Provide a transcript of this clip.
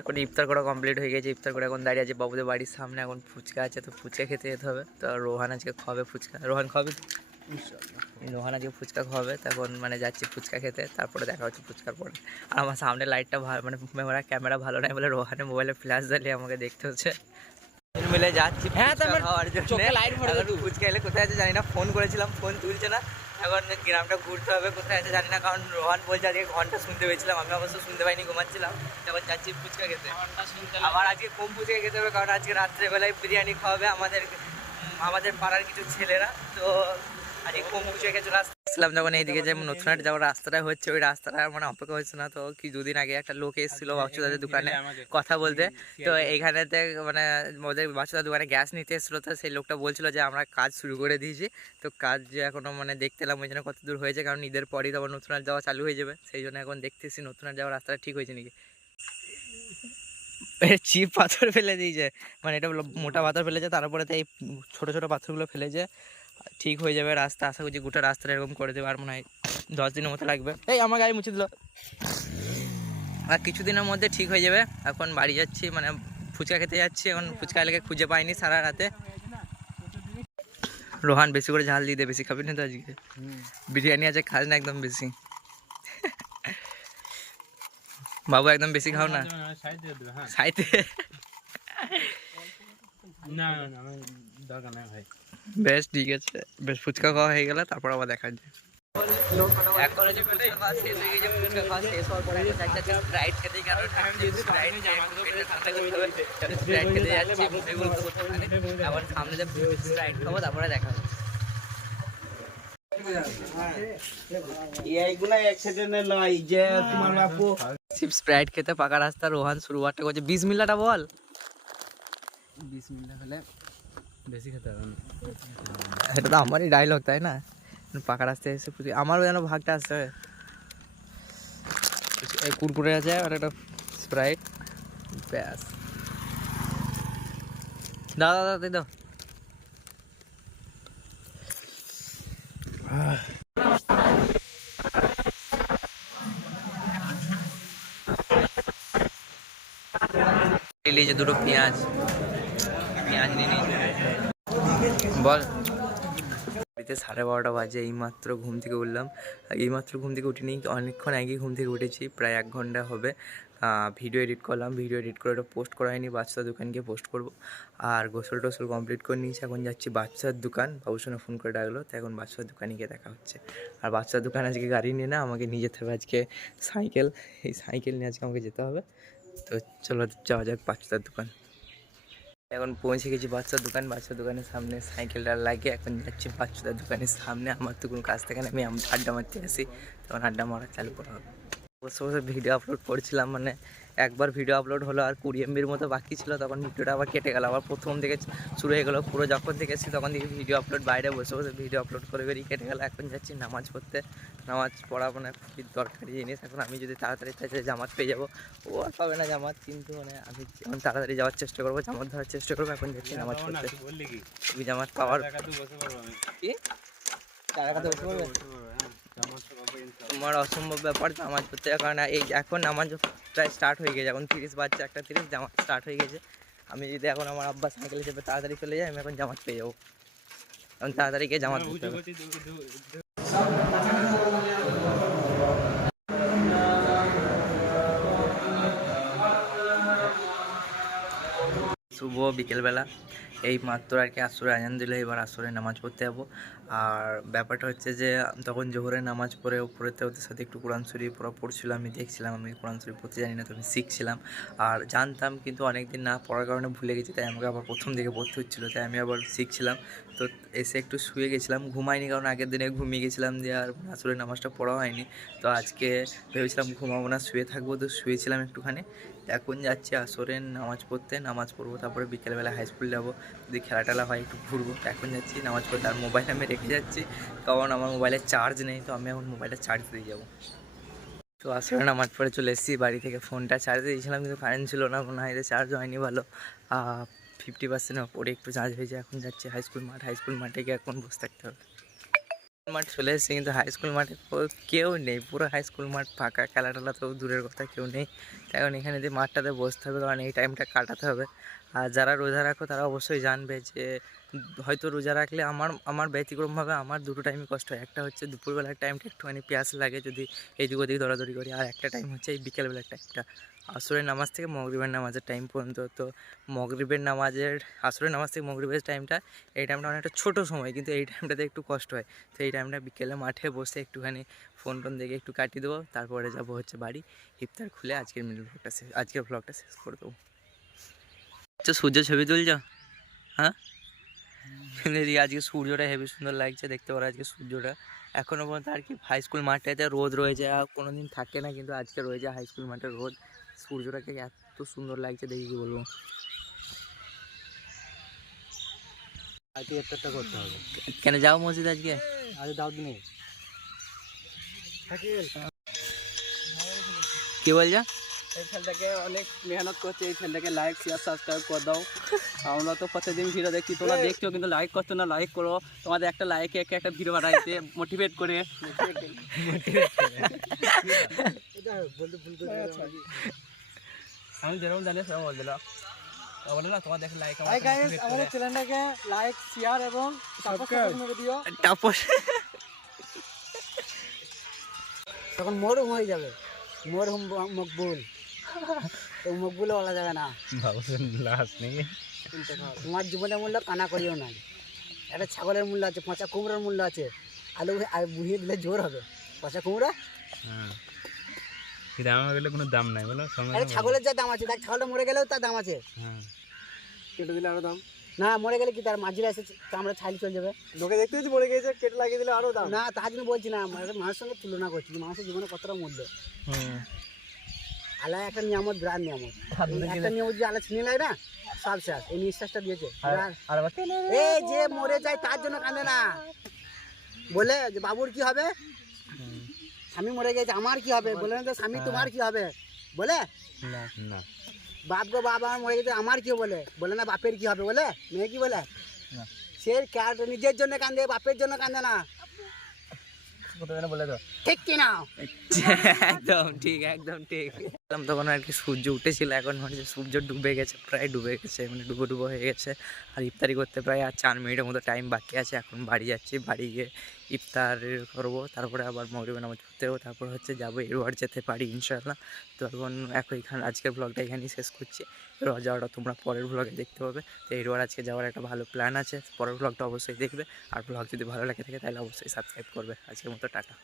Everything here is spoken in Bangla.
এখন ইফতার করা কমপ্লিট হয়ে গেছে। ইফতার করে এখন দাঁড়িয়ে আছে বাবুদের বাড়ির সামনে। এখন ফুচকা আছে, তো ফুচকা খেতে যেতে হবে। তো রোহান আজকে খাবে ফুচকা। রোহান খাবে, রোহান আজকে ফুচকা খাবে। তখন মানে যাচ্ছি ফুচকা খেতে, তারপরে দেখা হচ্ছে ফুচকার পরে। আর আমার সামনে লাইটটা ভালো, মানে ক্যামেরা ভালো নাই বলে রোহানের মোবাইলে ফ্ল্যাশ জ্বালিয়ে আমাকে দেখতে হচ্ছে। মিলে যাচ্ছি খাওয়ার জন্য। ফুচকা এলে কোথায় আছে জানি না, ফোন করেছিলাম, ফোন তুলছে না। এখন গ্রামটা ঘুরতে হবে, কোথায় আছে জানি না, কারণ রোহান বলছে আজকে ঘন্টা শুনতে পেয়েছিলাম, আমি অবশ্য শুনতে পাইনি, ঘুমাচ্ছিলাম। তখন যাচ্ছি ফুচকা খেতে। আবার আজকে কম ফুচকা খেতে হবে, কারণ আজকে রাত্রেবেলায় বিরিয়ানি খাওয়াবে আমাদের পাড়ার কিছু ছেলেরা। তো আজকে কম ফুচকা চলে আসছিলাম। যখন এইদিকে যে নতুন হাট যাওয়ার রাস্তাটা হচ্ছে, ওই রাস্তাটা মানে অপেক্ষা হচ্ছে না। তো কি দুদিন আগে একটা লোক এসেছিল বাচ্চাদের দোকানে কথা বলতে। তো এইখানেতে মানে ওদের বাচ্চাদের দোকানে গ্যাস নিতে এসেছিলো। তো সেই লোকটা বলছিল যে আমরা কাজ শুরু করে দিয়েছি। তো কাজ যে এখনও মানে দেখতে এলাম ওই জন্য কত দূর হয়েছে, কারণ ঈদের পরই তো আবার নতুন হাট যাওয়া চালু হয়ে যাবে। সেই জন্য এখন দেখতেছি নতুন হাট যাওয়ার রাস্তাটা ঠিক হয়েছে নাকি। চিপ পাথর ফেলে দিয়েছে, মানে এটা মোটা পাথর ফেলেছে, তারপরে তো এই ছোটো ছোটো পাথরগুলো ফেলেছে। ঠিক হয়ে যাবে রাস্তা, আশা করছি গোটা রাস্তাটা এরকম করে দেবে। আর মনে হয় 10 দিনের মতো লাগবে। এই আমার গাড়ি মুছে দিল। আর কিছুদিনের মধ্যে ঠিক হয়ে যাবে। এখন বাড়ি যাচ্ছি, মানে ফুচকা খেতে যাচ্ছি। এখন ফুচকা এলাকে খুঁজে পাইনি সারা রাতে। রোহান বেশি করে ঝাল দিয়ে দে, বেশি খাবি না তো আজকে। বিরিয়ানি আছে, খাস না একদম বেশি। বাবু একদম বেশি খাও না, সাইতে। বেশ ঠিক আছে, বেশ ফুচকা খাওয়া হয়ে গেলে তারপর আবার দেখা যায়। এখন যে ফুচকা খাওয়া শেষ হয়ে গেছে, ফুচকা খাওয়া শেষ হওয়ার পরে এখন যাচ্ছে স্প্রাইট খেতে, কারণ স্প্রাইট খেতে যাচ্ছি। আবার সামনে যে স্প্রাইট খাবো, তারপরে দেখা হবে। স্প্রাইট খেতে পাকা রাস্তা, রোহান শুরুয়ারটা করছে। 20 মিনিটটা বল, 20 মিনিট হলে বেশি খেতে হবে না। এটা তো আমারই ডায়লগ, তাই না? পাকা রাস্তায় এসে আমারও যেন ভাগটা আসতে হয়। এই কুরকুরে আছে আর একটা স্প্রাইট, ব্যাস। দাদা দাদা দিই দাও। নিয়েছে দুটো পেঁয়াজ নিয়ে নিয়েছে। বল। বাড়িতে 12:30 বাজে, এইমাত্র ঘুম থেকে উঠলাম। এইমাত্র ঘুম থেকে উঠিনি, অনেকক্ষণ আগেই ঘুম থেকে উঠেছি, প্রায় 1 ঘন্টা হবে। ভিডিও এডিট করলাম, ভিডিও এডিট করে ওটা পোস্ট করা হয়নি, বাচ্চার দোকান গিয়ে পোস্ট করব। আর গোসল টোসল কমপ্লিট করে নিয়েছি, এখন যাচ্ছি বাচ্চার দোকান। বাবুর সঙ্গে ফোন করে ডাকলো, তো এখন বাচ্চার দোকানে গিয়ে দেখা হচ্ছে। আর বাচ্চার দোকান আজকে গাড়ি নিয়ে না, আমাকে নিয়ে যেতে হবে আজকে সাইকেল। এই সাইকেল নিয়ে আজকে আমাকে যেতে হবে। তো চলো যাওয়া যাক বাচ্চার দোকান। এখন পৌঁছে গেছি বাচ্চার দোকান। বাচ্চার দোকানের সামনে সাইকেলটা লাগিয়ে এখন যাচ্ছি বাচ্চাদের দোকানের সামনে। আমার তো কোনো কাজ থাকে না, আমি আড্ডা মারতে আসি, তখন আড্ডা মারা চালু করা হবে। বসে বসে ভিডিও আপলোড করছিলাম, মানে একবার ভিডিও আপলোড হলো আর 20 MB মতো বাকি ছিল, তখন ভিডিওটা আবার কেটে গেল। আবার প্রথম থেকে শুরু হয়ে গেলো পুরো। যখন থেকে এসেছি তখন থেকে ভিডিও আপলোড, বাইরে বসে বসে ভিডিও আপলোড করে বেরিয়ে কেটে গেলো। এখন যাচ্ছি নামাজ পড়তে। নামাজ পড়া মানে খুবই দরকারি জিনিস। এখন আমি যদি তাড়াতাড়ি জামাত পেয়ে যাবো, ও আর পাবে না জামাত, কিন্তু মানে আমি এখন তাড়াতাড়ি যাওয়ার চেষ্টা করবো, জামাত ধরার চেষ্টা করবো। এখন যাচ্ছি নামাজ পড়তে। তুমি জামাত পাওয়ার কি তোমার অসম্ভব ব্যাপার জামাজ পড়তে, কারণ এই এখন নামাজ প্রায় স্টার্ট হয়ে গেছে। এখন 30 বাজছে, 1:30, জামাত স্টার্ট হয়ে গেছে। আমি যদি এখন আমার আব্বা সাইকেল হিসেবে তাড়াতাড়ি চলে যাই, আমি এখন জামাত পেয়ে যাবো। এখন তাড়াতাড়ি গিয়ে জামাত পড়তে হবে। শুভ বিকেলবেলা, এই মাত্র আর কি আসরে আজান দিল, এবার আসরে নামাজ পড়তে যাবো। আর ব্যাপারটা হচ্ছে যে তখন জোহরের নামাজ পড়ে উপরেতে ওদের সাথে একটু কোরআন শরীফ পড়ছিল, আমি দেখছিলাম। আমি কোরআন শরীফ পড়তে জানি না, তো আমি শিখছিলাম। আর জানতাম, কিন্তু অনেকদিন না পড়ার কারণে ভুলে গেছি, তাই আমাকে আবার প্রথম দিকে পড়তে হচ্ছিলো, তাই আমি আবার শিখছিলাম। তো এসে একটু শুয়ে গেছিলাম, ঘুমাইনি, কারণ আগের দিনে ঘুমিয়ে গেছিলাম, দিয়ে আর আসরের নামাজটা পড়া হয়নি। তো আজকে ভেবেছিলাম ঘুমাবো না, শুয়ে থাকবো, তো শুয়েছিলাম একটুখানি। এখন যাচ্ছি আসরের নামাজ পড়তে, নামাজ পড়বো, তারপরে বিকেলবেলা হাই স্কুল যাবো, যদি খেলা টেলা হয় একটু ঘুরবো। এখন যাচ্ছি নামাজ পড়তে। আর মোবাইল আমি রেখে যাচ্ছি, কারণ আমার মোবাইলে চার্জ নেই, তো আমি এখন মোবাইলে চার্জ দিয়ে যাবো। তো আসলে নামাজ পড়ে চলে এসেছি বাড়ি থেকে, ফোনটা চার্জে দিয়েছিলাম, কিন্তু কারেন্ট ছিল না, মনে হয় চার্জ হয়নি ভালো। 50% ওপরে একটু চার্জ হয়েছে। এখন যাচ্ছি হাই স্কুল মাঠে গিয়ে এখন বসে থাকতে হবে। মাঠ চলে এসেছে, কিন্তু হাই স্কুল মাঠে কেউ নেই, পুরো হাই স্কুল মাঠ ফাঁকা, খেলা টেলা তো দূরের কথা, কেউ নেই। এখন এখানে দিয়ে মাঠটাতে বসতে হবে, কারণ এই টাইমটা কাটাতে হবে। আর যারা রোজা রাখো তারা অবশ্যই জানবে যে হয়তো রোজা রাখলে আমার ব্যতিক্রমভাবে আমার দুটো টাইমই কষ্ট হয়। একটা হচ্ছে দুপুরবেলার টাইমটা একটুখানি প্যাস লাগে যদি এইদিক ওদিক দৌড়াদৌড়ি করি, আর একটা টাইম হচ্ছে এই বিকেলবেলার টাইমটা, আসরের নামাজ থেকে মগরিবের নামাজের টাইম পর্যন্ত। তো আসরের নামাজ থেকে মগরিবের টাইমটা, এই টাইমটা অনেকটা ছোটো সময়, কিন্তু এই টাইমটাতে একটু কষ্ট হয়। তো এই টাইমটা বিকেলে মাঠে বসে একটুখানি ফোন টোন দেখে একটু কাটিয়ে দেবো, তারপরে যাবো হচ্ছে বাড়ি, ইফতার খুলে আজকের ব্লগটা শেষ করে দেবো। আচ্ছা, সূর্য ছবি তুলছ? হ্যাঁ, কিন্তু এদিকে আজকে সূর্যটা হেবি সুন্দর লাগছে দেখতে পারো। আজকে সূর্যটা এখনও পর্যন্ত আর কি হাই স্কুল মাঠটাতে রোদ রয়েছে, আর কোনো দিন থাকে না, কিন্তু আজকে রয়েছে হাই স্কুল মাঠে রোদ। সূর্যটাকে এত সুন্দর লাগছে দেখি কি বলবো। আজকে ইফতারটা করতে হবে। কেন যাও মসজিদ আজকে? আজকে দাওয়াত নেই। কি বলছো? এই ছেলেটাকে অনেক মেহনত করছে, এই ছেলেটাকে লাইক শেয়ার সাবস্ক্রাইব করে দাও। আমরা তো প্রতিদিন ভিডিও দেখছি, তোমরা দেখছো কিন্তু লাইক করছো না। লাইক করো, তোমাদের একটা লাইকে একটা ভিডিও বানাইতে মোটিভেট করে। আমি যেরকম জানি সেরকম বল দিলাম, বলে না তোমার দেখে লাইক আমাদের চ্যানেলটাকে লাইক শেয়ার এবং সাবস্ক্রাইব করে দিও। তাপস তখন মরুম হয়ে যাবে, মরহুম মকবুল। তো মকবুলও বলা যাবে না, তোমার জীবনের মূল্য কানা করিও নাই। একটা ছাগলের মূল্য আছে, পচা কুমড়োর মূল্য আছে, আলু বুঝিয়ে দিলে জোর হবে। পচা কুমড়া কোনো দাম নাই বলো। আরে ছাগলের যা দাম আছে, দেখ ছাগলটা মরে গেলেও তার দাম আছে, কেটে দিলে আরো দাম। না মরে গেলে কি তার মাঝিরা এসে আমরা ছাইল চলে যাবে, লোকে দেখতে যদি মরে গেছে কেটে লাগিয়ে দিলে আরো দাম। না তার জন্য বলছি না, মানুষের সঙ্গে তুলনা করছি, মানুষের জীবনে কতটা মূল্য। আল্লাহ একটা নিয়ামত, বিরাট নিয়ামত। একটা নিয়ামত যদি আল্লাহ ছিনিয়ে নেয় না, সব শেষ। এই নিঃশ্বাসটা দিয়েছে, এই যে মরে যায় তার জন্য কাঁদে না, বলে যে বাবুর কি হবে, স্বামী মরে গেছে আমার কি হবে, বলে না যে স্বামী তোমার কি হবে, বলে না। বাপ গো বাবা মরে গেছে আমার কি বলে, বলে না বাপের কি হবে, বলে মেয়ে কি বলে, সে নিজের জন্য কাঁদে, বাপের জন্য কাঁদে না। বলে তো ঠিক কি না? একদম ঠিক, একদম ঠিক। তখন আর কি সূর্য উঠেছিল, এখন মনে হচ্ছে সূর্য ডুবে গেছে, প্রায় ডুবে গেছে, মানে ডুবো হয়ে গেছে। আর ইফতারি করতে প্রায় আর 4 মিনিটের মতো টাইম বাকি আছে। এখন বাড়ি যাচ্ছি, বাড়ি গিয়ে ইফতার করবো, তারপরে আবার মাগরিবের নামাজ পড়তে হবে, তারপর হচ্ছে যাবো এরওয়ার যেতে পারি ইনশাআল্লাহ। তো এখন আজকের ব্লগটা এখানেই শেষ করছি। এরওয়ার যাওয়াটা তোমরা পরের ব্লগে দেখতে পাবে। তো এরওয়ার আজকে যাওয়ার একটা ভালো প্ল্যান আছে, পরের ব্লগটা অবশ্যই দেখবে। আর ব্লগ যদি ভালো লাগে থাকে তাহলে অবশ্যই সাবস্ক্রাইব করবে। আজকের মতো টাটা।